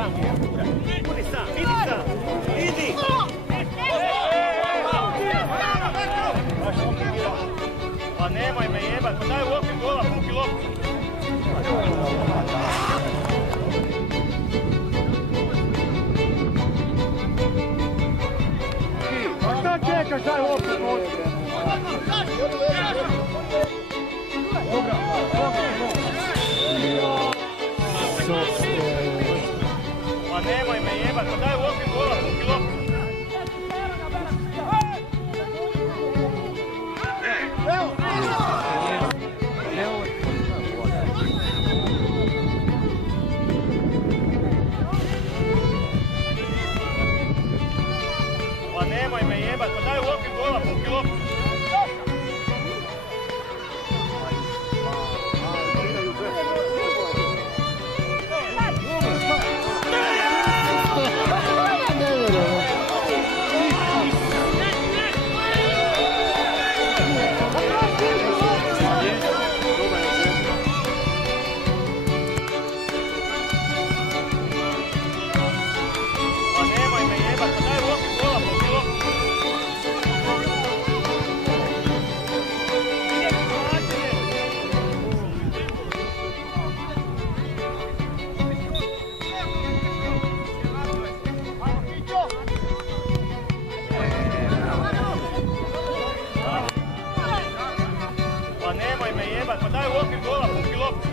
sam. Budi sam, idi sam. Idi. Pa nemoj me jebat, pa daj u okvir gola, puki loptu. Pa šta čekaš, daj loptu moći. Pa nemoj me jebat, pa daj u okvir gola, puki loptu. Pa nemoj me jebat, pa daj u okvir gola, puki loptu. Pa nemoj me jebat, pa daj u okvir gola, puki loptu.